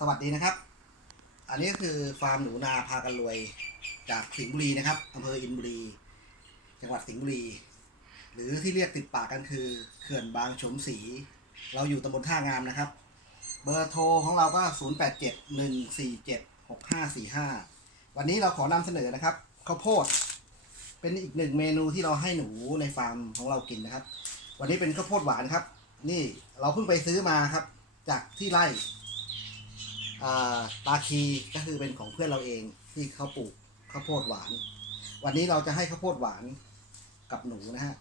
สวัสดีนะครับ อันนี้ก็คือฟาร์มหนูนาพากันรวย จากสิงห์บุรีนะครับอำเภออินบุรี จังหวัดสิงห์บุรี หรือที่เรียกติดปากกันคือเขื่อนบางฉมศรีเราอยู่ตำบลท่างามนะครับ เบอร์โทรของเราก็ 0 8 7 1 4 7 6 5 4 5 วันนี้เราขอนำเสนอนะครับข้าวโพด เป็นอีกหนึ่งเมนูที่เราให้หนูในฟาร์มของเรากินนะครับ วันนี้เป็นข้าวโพดหวานครับ นี่เราเพิ่งไปซื้อมาครับ จากที่ไร่ อ่าตาคีก็คือเป็นของเพื่อนเราเองที่เขาปลูกข้าวโพดหวาน วันนี้เราจะให้ข้าวโพดหวานกับหนูนะฮะ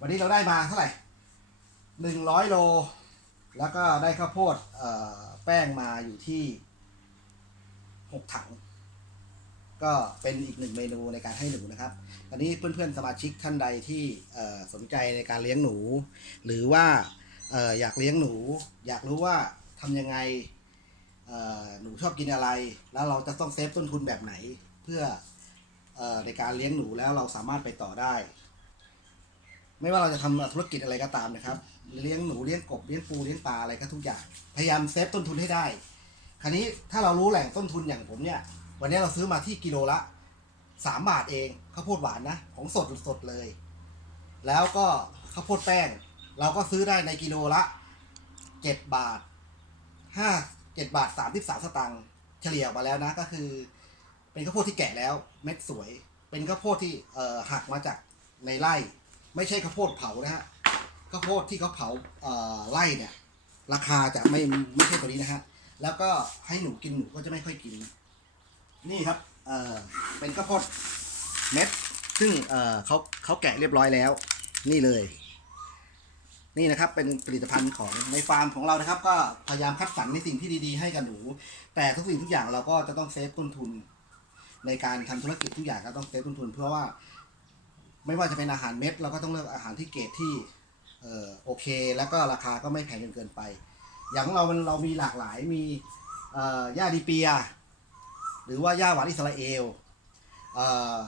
วันนี้เราได้มาเท่าไหร่หนึ่งร้อยโล แล้วก็ได้ข้าวโพดแป้งมาอยู่ที่หกถัง ก็เป็นอีกหนึ่งเมนูในการให้หนูนะครับตอนนี้เพื่อนๆสมาชิกท่านใดที่สนใจในการเลี้ยงหนู หรือว่าอออยากเลี้ยงหนู อยากรู้ว่าทำยังไง หนูชอบกินอะไร แล้วเราจะต้องเซฟต้นทุนแบบไหน เพื่ออในการเลี้ยงหนูแล้วเราสามารถไปต่อได้ ไม่ว่าเราจะทำธุรกิจอะไรก็ตามนะครับ เลี้ยงหนูเลี้ยงกบเลี้ยงปูเลี้ยงปลาอะไรก็ทุกอย่าง พยายามเซฟต้นทุนให้ได้ คราวนี้ถ้าเรารู้แหล่งต้นทุนอย่างผมเนี่ย วันนี้เราซื้อมาที่กิโลละสามบาทเองข้าวโพดหวานนะ ของสดสดเลย แล้วก็ข้าวโพดแป้ง เราก็ซื้อได้ในกิโลละเจ็ดบาทห้า เจ็ดบาทสามสิบสามสตางค์เฉลี่ยออกมาแล้วนะก็คือ เป็นข้าวโพดที่แก่แล้วเม็ดสวย เป็นข้าวโพดที่เอ่อหักมาจากในไร่ ไม่ใช่ข้าวโพดเผานะฮะข้าวโพดที่เขาเผาเอ่อไร่เนี่ย ราคาจะไม่ไม่ใช่ตัวนี้นะฮะแล้วก็ให้หนูกินหนูก็จะไม่ค่อยกิน นี่ครับเอ่อเป็นข้าวโพดเม็ดซึ่งเอ่อเขาเขาแกะเรียบร้อยแล้ว นี่เลย นี่นะครับเป็นผลิตภัณฑ์ของในฟาร์มของเรานะครับ ก็พยายามคัดสรรในสิ่งที่ดีๆให้กับหนู แต่ทุกสิ่งทุกอย่างเราก็จะต้องเซฟต้นทุน ในการทำธุรกิจทุกอย่างก็ต้องเซฟต้นทุน เพื่อว่า ไม่ว่าจะเป็นอาหารเม็ดเราก็ต้องเลือกอาหารที่เกรดที่เออโอเค แล้วก็ราคาก็ไม่แพงจนเกินไป อย่างของเรามันเรามีหลากหลายมีเอ่อย่าดีเปีย หรือว่าย่าหวานอิสราเอลเออ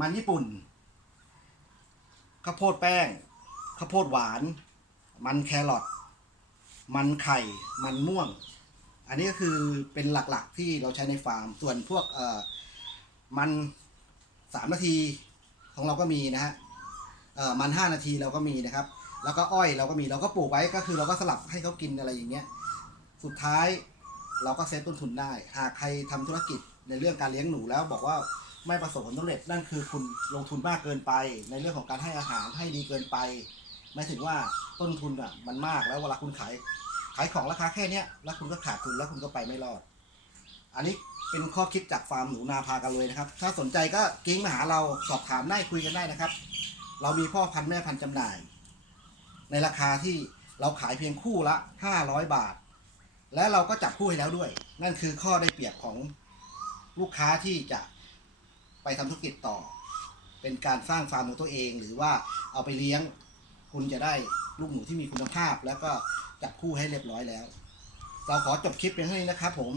มันญี่ปุ่นข้าวโพดแป้งข้าวโพดหวาน มันแครอทมันไข่มันม่วง อันนี้ก็คือเป็นหลักๆที่เราใช้ในฟาร์ม ส่วนพวกเอ่อมันสามนาทีของเราก็มีนะฮะเอ่อมันห้านาทีเราก็มีนะครับ แล้วก็อ้อยเราก็มีเราก็ปลูกไว้ก็คือเราก็สลับให้เขากินอะไรอย่างเงี้ยสุดท้ายเราก็เซฟต้นทุนได้ หากใครทำธุรกิจในเรื่องการเลี้ยงหนูแล้วบอกว่าไม่ประสบผลสำเร็จนั่นคือคุณลงทุนมากเกินไป ในเรื่องของการให้อาหารให้ดีเกินไป หมายถึงว่าต้นทุนอะมันมากแล้วเวลาคุณขายขายของราคาแค่เนี้ยแล้วคุณก็ขาดทุนแล้วคุณก็ไปไม่รอด อันนี้เป็นข้อคิดจากฟาร์มหนูนาพากันเลยนะครับ ถ้าสนใจก็กิ้งมาหาเราสอบถามได้คุยกันได้นะครับ เรามีพ่อพันธุ์แม่พันธุ์จำหน่าย ในราคาที่เราขายเพียงคู่ละ 500 บาท และเราก็จับคู่ให้แล้วด้วย นั่นคือข้อได้เปรียบของลูกค้าที่จะไปทำธุรกิจต่อ เป็นการสร้างฟาร์มของตัวเอง หรือว่าเอาไปเลี้ยง คุณจะได้ลูกหมูที่มีคุณภาพ แล้วก็จับคู่ให้เรียบร้อยแล้ว เราขอจบคลิปเพียงเท่านี้นะครับผม